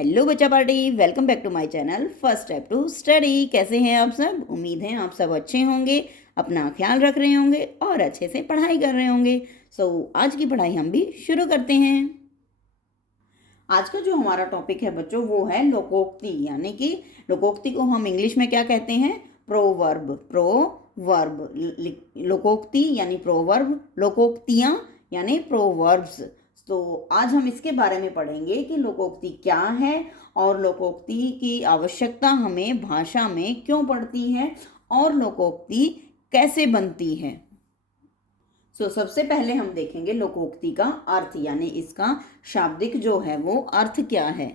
Hello बच्चा party, welcome back to my channel first step to study. कैसे हैं आप सब? उम्मीद है आप सब अच्छे होंगे, अपना ख्याल रख रहे होंगे और अच्छे से पढ़ाई कर रहे होंगे। आज की पढ़ाई हम भी शुरू करते हैं। आज का जो हमारा टॉपिक है बच्चों वो है लोकोक्ति, यानी कि लोकोक्ति को हम इंग्लिश में क्या कहते हैं? प्रोवर्ब। लोकोक्ति यानी प्रोवर्ब, लोकोक्तियाँ यानी प्रोवर्ब्स। तो आज हम इसके बारे में पढ़ेंगे कि लोकोक्ति क्या है और लोकोक्ति की आवश्यकता हमें भाषा में क्यों पड़ती है और लोकोक्ति कैसे बनती है। सबसे पहले हम देखेंगे लोकोक्ति का अर्थ, यानी इसका शाब्दिक जो है वो अर्थ क्या है।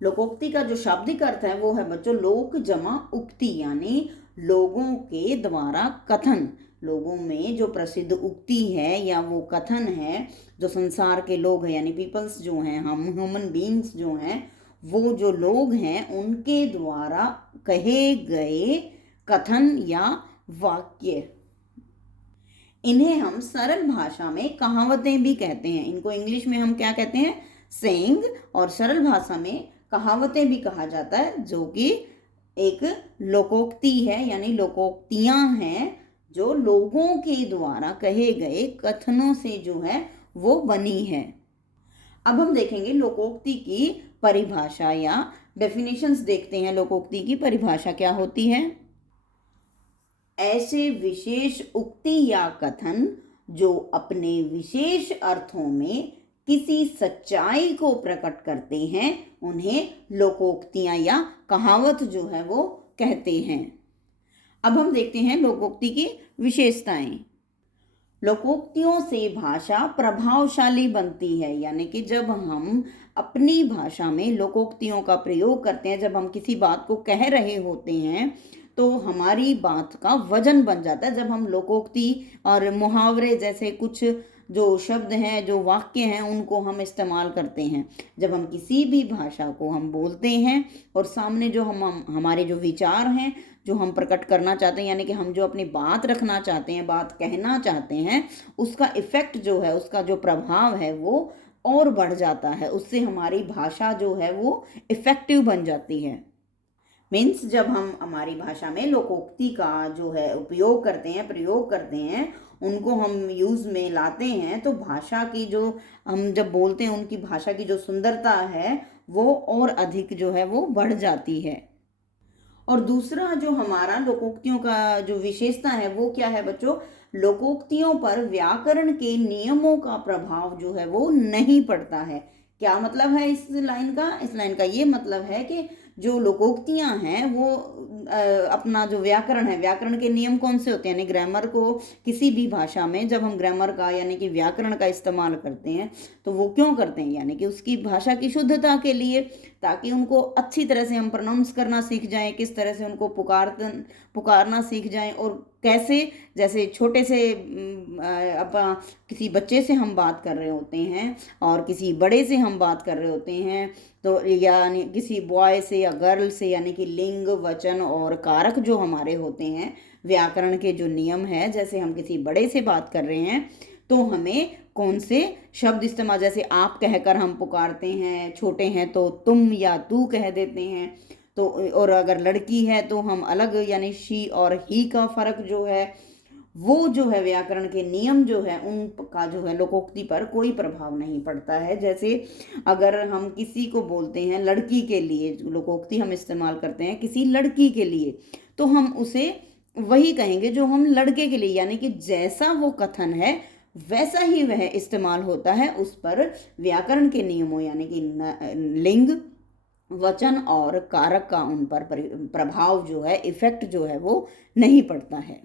लोकोक्ति का जो शाब्दिक अर्थ है वो है बच्चों लोक जमा उक्ति, यानी लोगों के द्वारा कथन। लोगों में जो प्रसिद्ध उक्ति है या वो कथन है, जो संसार के लोग हैं यानी पीपल्स जो हैं, हम ह्यूमन बीइंग्स जो हैं, वो जो लोग हैं उनके द्वारा कहे गए कथन या वाक्य, इन्हें हम सरल भाषा में कहावतें भी कहते हैं। इनको इंग्लिश में हम क्या कहते हैं? सेइंग। और सरल भाषा में कहावतें भी कहा जाता है, जो कि एक लोकोक्ति है, यानी लोकोक्तियां हैं जो लोगों के द्वारा कहे गए कथनों से जो है वो बनी है। अब हम देखेंगे लोकोक्ति की परिभाषा या डेफिनेशंस देखते हैं। लोकोक्ति की परिभाषा क्या होती है? ऐसे विशेष उक्ति या कथन जो अपने विशेष अर्थों में किसी सच्चाई को प्रकट करते हैं, उन्हें लोकोक्तियां या कहावत जो है वो कहते हैं। अब हम देखते हैं लोकोक्ति की विशेषताएं। लोकोक्तियों से भाषा प्रभावशाली बनती है, यानी कि जब हम अपनी भाषा में लोकोक्तियों का प्रयोग करते हैं, जब हम किसी बात को कह रहे होते हैं तो हमारी बात का वजन बन जाता है। जब हम लोकोक्ति और मुहावरे जैसे कुछ जो शब्द हैं, जो वाक्य हैं, उनको हम इस्तेमाल करते हैं, जब हम किसी भी भाषा को हम बोलते हैं और सामने जो हम हमारे जो विचार हैं, जो हम प्रकट करना चाहते हैं, यानी कि हम जो अपनी बात रखना चाहते हैं, बात कहना चाहते हैं, उसका इफेक्ट जो है, उसका जो प्रभाव है वो और बढ़ जाता है। उससे हमारी भाषा जो है वो इफेक्टिव बन जाती है। मीन्स जब हम हमारी भाषा में लोकोक्ति का जो है उपयोग करते हैं, प्रयोग करते हैं, उनको हम यूज़ में लाते हैं, तो भाषा की जो हम जब बोलते हैं उनकी भाषा की जो सुंदरता है वो और अधिक जो है वो बढ़ जाती है। और दूसरा जो हमारा लोकोक्तियों का जो विशेषता है वो क्या है बच्चों? लोकोक्तियों पर व्याकरण के नियमों का प्रभाव जो है वो नहीं पड़ता है। क्या मतलब है इस लाइन का? इस लाइन का ये मतलब है कि जो लोकोक्तियां हैं वो अपना जो व्याकरण है, व्याकरण के नियम कौन से होते हैं, यानी ग्रामर को किसी भी भाषा में जब हम ग्रामर का यानी कि व्याकरण का इस्तेमाल करते हैं तो वो क्यों करते हैं? यानी कि उसकी भाषा की शुद्धता के लिए, ताकि उनको अच्छी तरह से हम प्रोनाउंस करना सीख जाएं, किस तरह से उनको पुकारना सीख जाएं, और कैसे, जैसे छोटे से अब किसी बच्चे से हम बात कर रहे होते हैं और किसी बड़े से हम बात कर रहे होते हैं, तो यानी किसी बॉय से या गर्ल से, यानी कि लिंग, वचन और कारक जो हमारे होते हैं, व्याकरण के जो नियम है, जैसे हम किसी बड़े से बात कर रहे हैं तो हमें कौन से शब्द इस्तेमाल, जैसे आप कहकर हम पुकारते हैं, छोटे हैं तो तुम या तू कह देते हैं, तो और अगर लड़की है तो हम अलग, यानी शी और ही का फर्क जो है वो जो है व्याकरण के नियम जो है उनका जो है लोकोक्ति पर कोई प्रभाव नहीं पड़ता है। जैसे अगर हम किसी को बोलते हैं लड़की के लिए, लोकोक्ति हम इस्तेमाल करते हैं किसी लड़की के लिए, तो हम उसे वही कहेंगे जो हम लड़के के लिए, यानी कि जैसा वो कथन है वैसा ही वह इस्तेमाल होता है। उस पर व्याकरण के नियमों यानी कि लिंग, वचन और कारक का उन पर प्रभाव जो है, इफेक्ट जो है वो नहीं पड़ता है।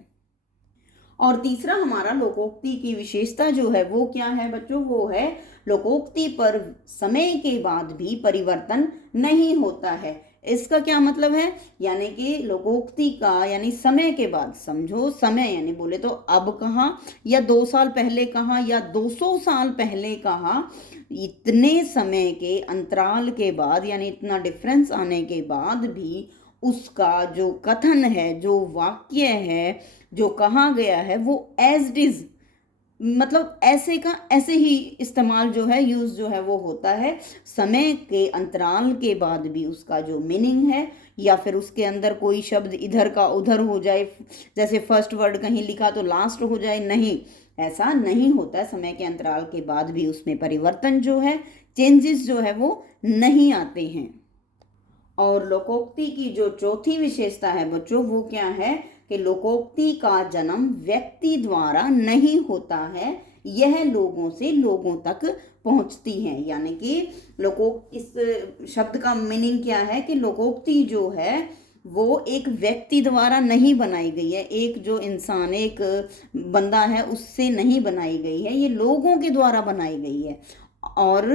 और तीसरा हमारा लोकोक्ति की विशेषता जो है वो क्या है बच्चों? वो है लोकोक्ति पर समय के बाद भी परिवर्तन नहीं होता है। इसका क्या मतलब है? यानी कि लोकोक्ति का यानी समय के बाद, समझो समय यानी बोले तो अब कहा या 2 साल पहले कहा या 200 साल पहले कहा, इतने समय के अंतराल के बाद, यानी इतना डिफरेंस आने के बाद भी उसका जो कथन है, जो वाक्य है, जो कहा गया है, वो एज इट इज मतलब ऐसे का ऐसे ही इस्तेमाल जो है, यूज़ जो है वो होता है। समय के अंतराल के बाद भी उसका जो मीनिंग है, या फिर उसके अंदर कोई शब्द इधर का उधर हो जाए, जैसे फर्स्ट वर्ड कहीं लिखा तो लास्ट हो जाए, नहीं, ऐसा नहीं होता है। समय के अंतराल के बाद भी उसमें परिवर्तन जो है, चेंजेस जो है वो नहीं आते हैं। और लोकोक्ति की जो चौथी विशेषता है बच्चों, वो क्या है कि लोकोक्ति का जन्म व्यक्ति द्वारा नहीं होता है, यह लोगों से लोगों तक पहुंचती है। यानी कि इस शब्द का मीनिंग क्या है कि लोकोक्ति जो है वो एक व्यक्ति द्वारा नहीं बनाई गई है, एक जो इंसान, एक बंदा है उससे नहीं बनाई गई है, ये लोगों के द्वारा बनाई गई है और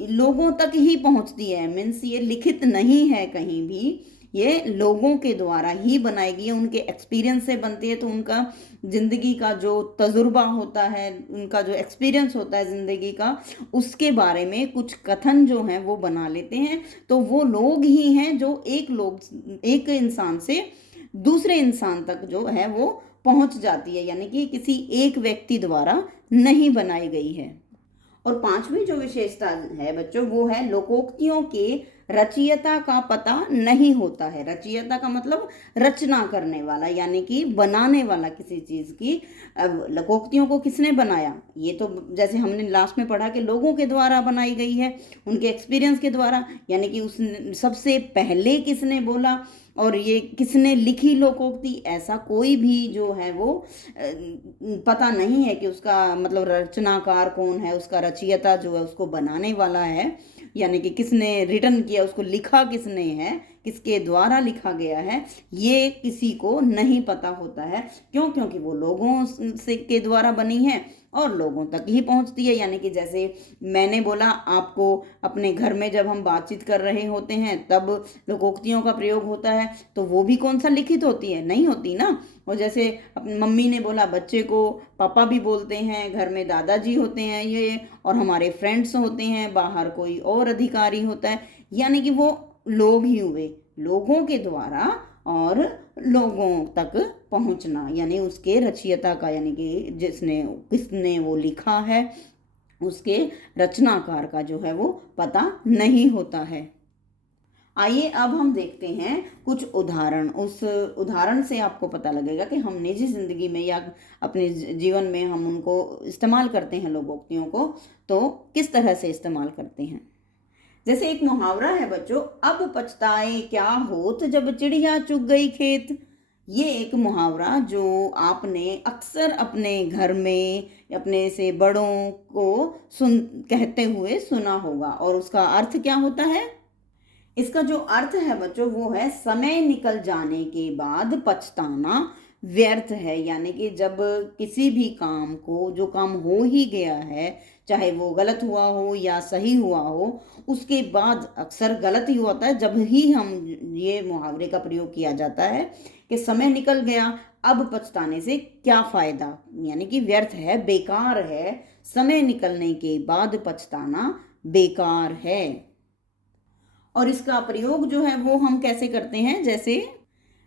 लोगों तक ही पहुंचती है। मीन्स ये लिखित नहीं है कहीं भी, ये लोगों के द्वारा ही बनाई गई है, उनके एक्सपीरियंस से बनती है। तो उनका ज़िंदगी का जो तजुर्बा होता है, उनका जो एक्सपीरियंस होता है ज़िंदगी का, उसके बारे में कुछ कथन जो हैं वो बना लेते हैं। तो वो लोग ही हैं जो एक इंसान से दूसरे इंसान तक जो है वो पहुंच जाती है, यानी कि किसी एक व्यक्ति द्वारा नहीं बनाई गई है। और पांचवी जो विशेषता है बच्चों, वो है लोकोक्तियों के रचयिता का पता नहीं होता है। रचयिता का मतलब रचना करने वाला, यानी कि बनाने वाला किसी चीज की। अब लोकोक्तियों को किसने बनाया, ये तो जैसे हमने लास्ट में पढ़ा कि लोगों के द्वारा बनाई गई है, उनके एक्सपीरियंस के द्वारा। यानी कि उस सबसे पहले किसने बोला और ये किसने लिखी लोकोक्ति, ऐसा कोई भी जो है वो पता नहीं है कि उसका मतलब रचनाकार कौन है, उसका रचयिता जो है, उसको बनाने वाला है, यानी कि किसने रिटन किया, उसको लिखा किसने है, किसके द्वारा लिखा गया है, ये किसी को नहीं पता होता है। क्यों? क्योंकि वो लोगों से के द्वारा बनी है और लोगों तक ही पहुंचती है। यानी कि जैसे मैंने बोला आपको, अपने घर में जब हम बातचीत कर रहे होते हैं तब लोकोक्तियों का प्रयोग होता है, तो वो भी कौन सा लिखित होती है, नहीं होती ना। और जैसे अपनी मम्मी ने बोला बच्चे को, पापा भी बोलते हैं, घर में दादाजी होते हैं ये, और हमारे फ्रेंड्स होते हैं, बाहर कोई और अधिकारी होता है, यानी कि वो लोग ही हुए, लोगों के द्वारा और लोगों तक पहुंचना, यानी उसके रचयिता का, यानी कि किसने वो लिखा है, उसके रचनाकार का जो है वो पता नहीं होता है। आइए अब हम देखते हैं कुछ उदाहरण। उस उदाहरण से आपको पता लगेगा कि हम निजी जिंदगी में या अपने जीवन में हम उनको इस्तेमाल करते हैं लोकोक्तियों को, तो किस तरह से इस्तेमाल करते हैं। जैसे एक मुहावरा है बच्चों, अब पछताए क्या होत जब चिड़िया चुग गई खेत। ये एक मुहावरा जो आपने अक्सर अपने घर में अपने से बड़ों को कहते हुए सुना होगा। और उसका अर्थ क्या होता है? इसका जो अर्थ है बच्चों वो है समय निकल जाने के बाद पछताना व्यर्थ है। यानी कि जब किसी भी काम को, जो काम हो ही गया है, चाहे वो गलत हुआ हो या सही हुआ हो, उसके बाद अक्सर गलत ही होता है, जब ही हम ये मुहावरे का प्रयोग किया जाता है कि समय निकल गया, अब पछताने से क्या फायदा, यानी कि व्यर्थ है, बेकार है, समय निकलने के बाद पछताना बेकार है। और इसका प्रयोग जो है वो हम कैसे करते हैं, जैसे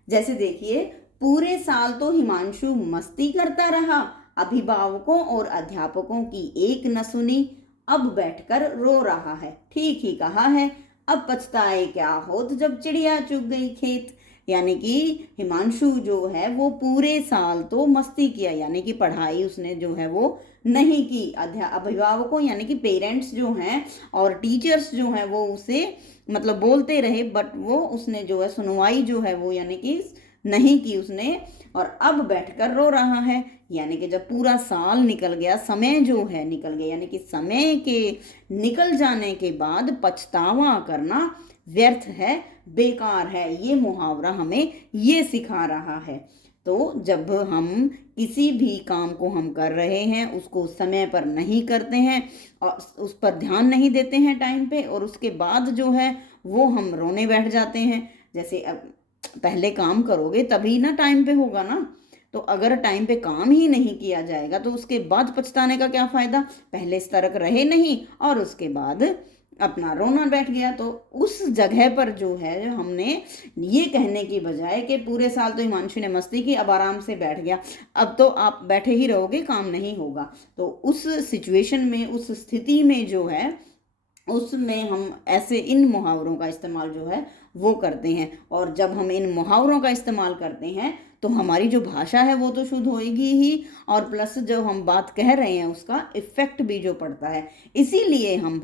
जैसे देखिए, पूरे साल तो हिमांशु मस्ती करता रहा, अभिभावकों और अध्यापकों की एक न सुनी, अब बैठकर रो रहा है। ठीक ही कहा है, अब पछताए क्या होत जब चिड़िया चुग गई खेत। यानी कि हिमांशु जो है वो पूरे साल तो मस्ती किया, यानी कि पढ़ाई उसने जो है वो नहीं की। अभिभावकों यानी कि पेरेंट्स जो हैं और टीचर्स जो हैं वो उसे मतलब बोलते रहे, बट वो उसने जो है सुनवाई जो है वो यानी कि नहीं की उसने, और अब बैठकर रो रहा है। यानी कि जब पूरा साल निकल गया, समय जो है निकल गया, यानी कि समय के निकल जाने के बाद पछतावा करना व्यर्थ है, बेकार है। ये मुहावरा हमें ये सिखा रहा है। तो जब हम किसी भी काम को हम कर रहे हैं, उसको समय पर नहीं करते हैं और उस पर ध्यान नहीं देते हैं टाइम पे, और उसके बाद जो है वो हम रोने बैठ जाते हैं। जैसे अब पहले काम करोगे तभी ना टाइम पे होगा ना, तो अगर टाइम पे काम ही नहीं किया जाएगा तो उसके बाद पछताने का क्या फ़ायदा। पहले सतर्क रहे नहीं और उसके बाद अपना रोना बैठ गया। तो उस जगह पर जो है हमने ये कहने की बजाय कि पूरे साल तो हिमांशु ने मस्ती की, अब आराम से बैठ गया, अब तो आप बैठे ही रहोगे, काम नहीं होगा। तो उस सिचुएशन में, उस स्थिति में जो है, उसमें हम ऐसे इन मुहावरों का इस्तेमाल जो है वो करते हैं। और जब हम इन मुहावरों का इस्तेमाल करते हैं तो हमारी जो भाषा है वो तो शुद्ध होएगी ही, और प्लस जो हम बात कह रहे हैं उसका इफ़ेक्ट भी जो पड़ता है। इसीलिए हम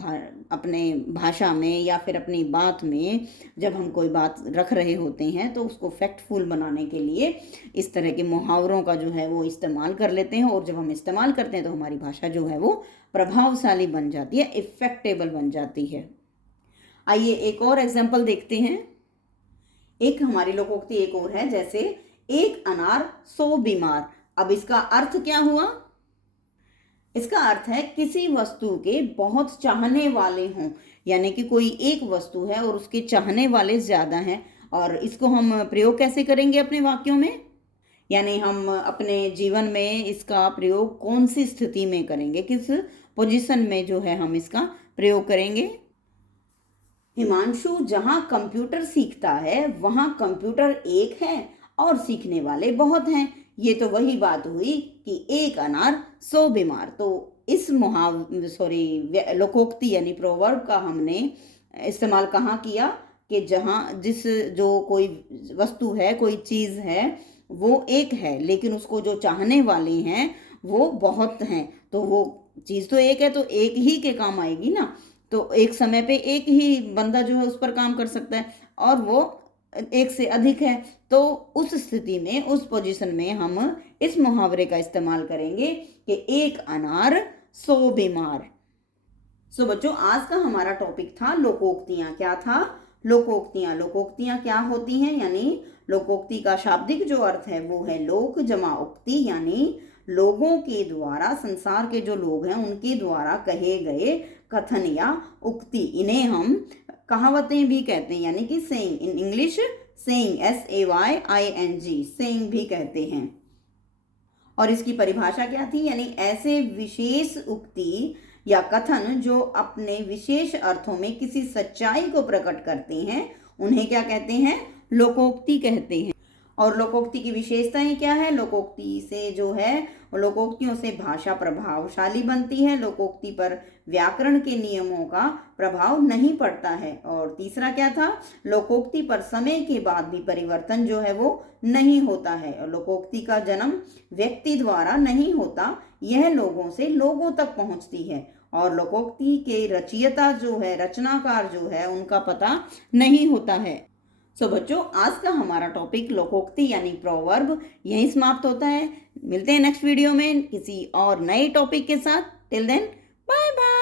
अपने भाषा में या फिर अपनी बात में जब हम कोई बात रख रहे होते हैं तो उसको फैक्टफुल बनाने के लिए इस तरह के मुहावरों का जो है वो इस्तेमाल कर लेते हैं। और जब हम इस्तेमाल करते हैं तो हमारी भाषा जो है वो प्रभावशाली बन जाती है, इफेक्टेबल बन जाती है। आइए एक और एग्जाम्पल देखते हैं। एक हमारी लोकोक्ति एक और है, जैसे एक अनार 100 बीमार। अब इसका अर्थ क्या हुआ? इसका अर्थ है किसी वस्तु के बहुत चाहने वाले हों, यानी कि कोई एक वस्तु है और उसके चाहने वाले ज्यादा हैं। और इसको हम प्रयोग कैसे करेंगे अपने वाक्यों में, यानी हम अपने जीवन में इसका प्रयोग कौन सी स्थिति में करेंगे, किस पोजीशन में जो है हम इसका प्रयोग करेंगे। हिमांशु जहाँ कंप्यूटर सीखता है वहाँ कंप्यूटर एक है और सीखने वाले बहुत हैं। ये तो वही बात हुई कि एक अनार 100 बीमार। तो इस लोकोक्ति यानी प्रोवर्ब का हमने इस्तेमाल कहाँ किया कि जहाँ जो कोई वस्तु है, कोई चीज़ है, वो एक है लेकिन उसको जो चाहने वाले हैं वो बहुत हैं। तो वो चीज़ तो एक है तो एक ही के काम आएगी ना। तो एक समय पे एक ही बंदा जो है उस पर काम कर सकता है और वो एक से अधिक है। तो उस स्थिति में, उस पोजीशन में हम इस मुहावरे का इस्तेमाल करेंगे कि एक अनार 100 बीमार। सो बच्चों, आज का हमारा टॉपिक था लोकोक्तियाँ। क्या था? लोकोक्तियाँ। लोकोक्तियाँ क्या होती हैं? यानी लोकोक्ति का शाब्दिक जो अर्थ है वो है लोक जमा उक्ति, यानी लोगों के द्वारा, संसार के जो लोग हैं उनके द्वारा कहे गए कथन या उक्ति। इन्हें हम कहावतें भी कहते हैं, यानी कि saying, in English saying, SAYING, saying भी कहते हैं। और इसकी परिभाषा क्या थी? यानी ऐसे विशेष उक्ति या कथन जो अपने विशेष अर्थों में किसी सच्चाई को प्रकट करते हैं, उन्हें क्या कहते हैं? लोकोक्ति कहते हैं। और लोकोक्ति की विशेषताएं क्या है? लोकोक्ति से जो है, लोकोक्तियों से भाषा प्रभावशाली बनती है। लोकोक्ति पर व्याकरण के नियमों का प्रभाव नहीं पड़ता है। और तीसरा क्या था? लोकोक्ति पर समय के बाद भी परिवर्तन जो है वो नहीं होता है। और लोकोक्ति का जन्म व्यक्ति द्वारा नहीं होता, यह लोगों से लोगों तक पहुंचती है। और लोकोक्ति के रचयिता जो है, रचनाकार जो है, उनका पता नहीं होता है। सो बच्चों, आज का हमारा टॉपिक लोकोक्ति यानी प्रोवर्ब यहीं समाप्त होता है। मिलते हैं नेक्स्ट वीडियो में किसी और नए टॉपिक के साथ। Till then, bye bye.